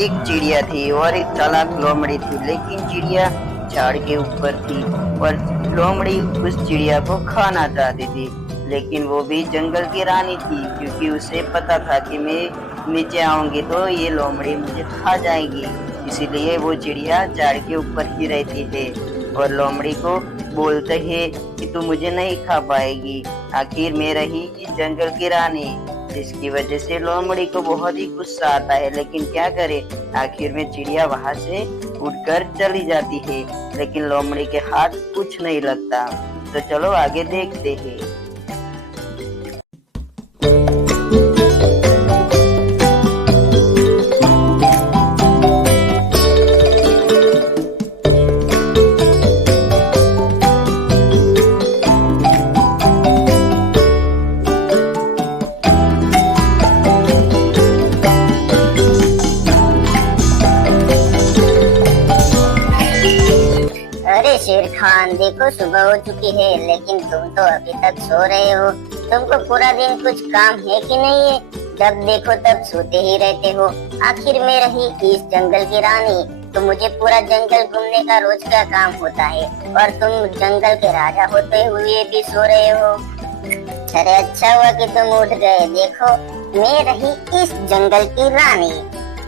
एक चिड़िया थी और एक चालाक लोमड़ी थी, लेकिन चिड़िया झाड़ के ऊपर थी और लोमड़ी उस चिड़िया को खाना चाहती थी। लेकिन वो भी जंगल की रानी थी, क्योंकि उसे पता था कि मैं नीचे आऊंगी तो ये लोमड़ी मुझे खा जाएगी। इसीलिए वो चिड़िया झाड़ के ऊपर ही रहती है और लोमड़ी को बोलते है कि तू मुझे नहीं खा पाएगी। आखिर मैं रही इस जंगल की रानी, जिसकी वजह से लोमड़ी को बहुत ही गुस्सा आता है। लेकिन क्या करे, आखिर में चिड़िया वहां से उड़कर चली जाती है, लेकिन लोमड़ी के हाथ कुछ नहीं लगता। तो चलो आगे देखते हैं। अरे शेर खान, देखो सुबह हो चुकी है लेकिन तुम तो अभी तक सो रहे हो। तुमको पूरा दिन कुछ काम है कि नहीं है? जब देखो तब सोते ही रहते हो। आखिर में रही इस जंगल की रानी, तो मुझे पूरा जंगल घूमने का रोज का काम होता है और तुम जंगल के राजा होते हुए भी सो रहे हो। अरे अच्छा हुआ कि तुम उठ गए। देखो, मैं रही इस जंगल की रानी,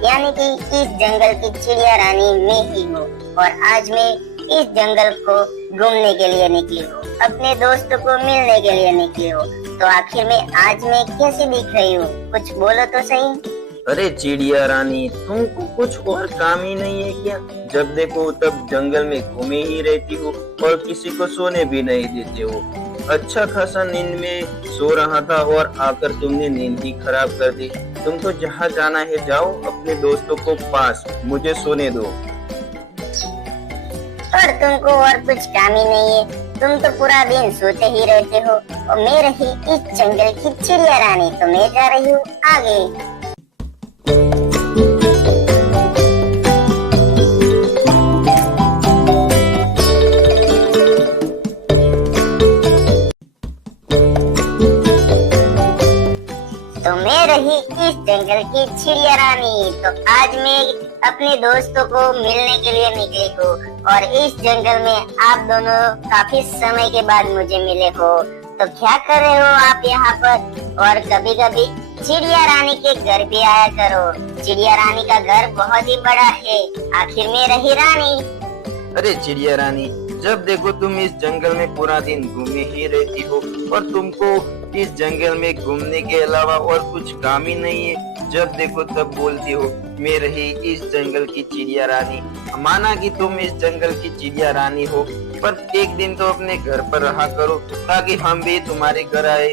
यानी कि इस जंगल की चिड़िया रानी मैं ही हूँ। और आज मैं इस जंगल को घूमने के लिए निकली हूँ, अपने दोस्तों को मिलने के लिए निकली हूँ। तो आखिर में आज मैं कैसी दिख रही हूँ, कुछ बोलो तो सही। अरे चिड़िया रानी, तुमको कुछ और काम ही नहीं है क्या? जब देखो तब जंगल में घूमे ही रहती हो और किसी को सोने भी नहीं देते हो। अच्छा खासा नींद में सो रहा था और आकर तुमने नींद ही खराब कर दी। तुमको जहाँ जाना है जाओ, अपने दोस्तों को पास, मुझे सोने दो। और तुमको और कुछ काम ही नहीं है, तुम तो पूरा दिन सोते ही रहते हो। और मैं रही इस जंगल की चिड़िया रानी, तो मैं जा रही हूँ आगे। तो मैं रही इस जंगल की चिड़िया रानी, तो आज मैं अपने दोस्तों को मिलने के लिए निकली हूँ। और इस जंगल में आप दोनों काफी समय के बाद मुझे मिले हो। तो क्या कर रहे हो आप यहाँ पर? और कभी कभी चिड़िया रानी के घर भी आया करो। चिड़िया रानी का घर बहुत ही बड़ा है। आखिर में रही रानी। अरे चिड़िया रानी, जब देखो तुम इस जंगल में पूरा दिन घूमे ही रहती हो और तुमको इस जंगल में घूमने के अलावा और कुछ काम ही नहीं है। जब देखो तब बोलती हो मैं रही इस जंगल की चिड़िया रानी। माना कि तुम इस जंगल की चिड़िया रानी हो, पर एक दिन तो अपने घर पर रहा करो ताकि हम भी तुम्हारे घर आए।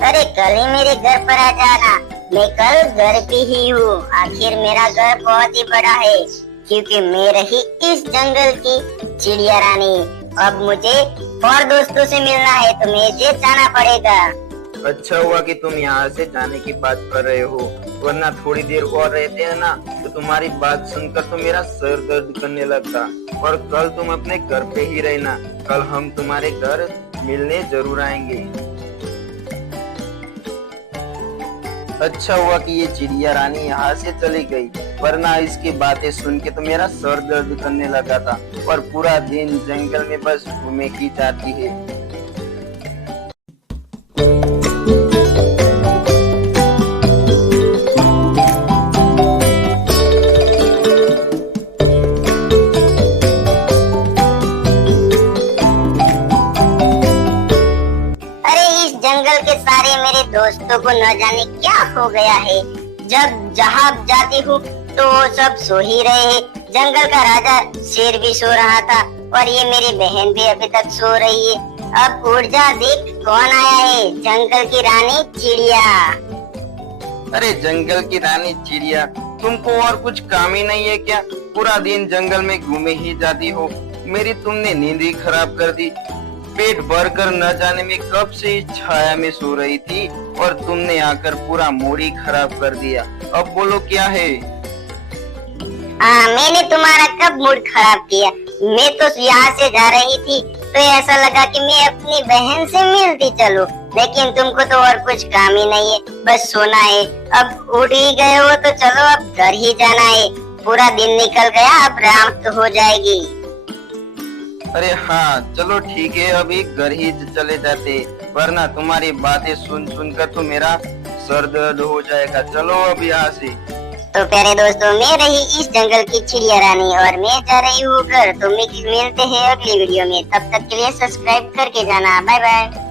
अरे कल ही मेरे घर पर आ जाना, मैं कल घर पे ही हूँ। आखिर मेरा घर बहुत ही बड़ा है, क्योंकि मैं रही इस जंगल की चिड़िया रानी। अब मुझे और दोस्तों से मिलना है, तो मुझे जाना पड़ेगा। अच्छा हुआ कि तुम यहाँ से जाने की बात कर रहे हो, वरना थोड़ी देर और रहते हैं ना तो तुम्हारी बात सुनकर तो मेरा सर दर्द करने लगता। और कल तुम अपने घर पे ही रहना, कल हम तुम्हारे घर मिलने जरूर आएंगे। अच्छा हुआ कि ये चिड़िया रानी यहाँ से चली गई, वरना इसकी बातें सुन के तो मेरा सर दर्द करने लगा था और पूरा दिन जंगल में बस घूमे ही जाती है। जंगल के सारे मेरे दोस्तों को न जाने क्या हो गया है। जब जहाँ जाती हूँ तो वो सब सो ही रहे हैं। जंगल का राजा शेर भी सो रहा था और ये मेरी बहन भी अभी तक सो रही है। अब उठ जा, देख कौन आया है, जंगल की रानी चिड़िया। अरे जंगल की रानी चिड़िया, तुमको और कुछ काम ही नहीं है क्या? पूरा दिन जंगल में घूमे ही जाती हो। मेरी तुमने नींद ही खराब कर दी। पेट भर कर न जाने में कब से इस छाया में सो रही थी और तुमने आकर पूरा मूड ही खराब कर दिया। अब बोलो क्या है? मैंने तुम्हारा कब मूड खराब किया? मैं तो यहाँ से जा रही थी तो ऐसा लगा कि मैं अपनी बहन से मिलती चलूं, लेकिन तुमको तो और कुछ काम ही नहीं है, बस सोना है। अब उठ ही गए हो तो चलो अब घर ही जाना है। पूरा दिन निकल गया, अब रात हो जाएगी। अरे हाँ चलो ठीक है, अभी घर ही चले जाते, वरना तुम्हारी बातें सुन सुन कर तो मेरा सर दर्द हो जाएगा। चलो अब यहाँ से। तो प्यारे दोस्तों, मैं रही इस जंगल की चिड़िया रानी और मैं जा रही हूँ घर। तो मिलते हैं अगली वीडियो में, तब तक के लिए सब्सक्राइब करके जाना। Bye bye.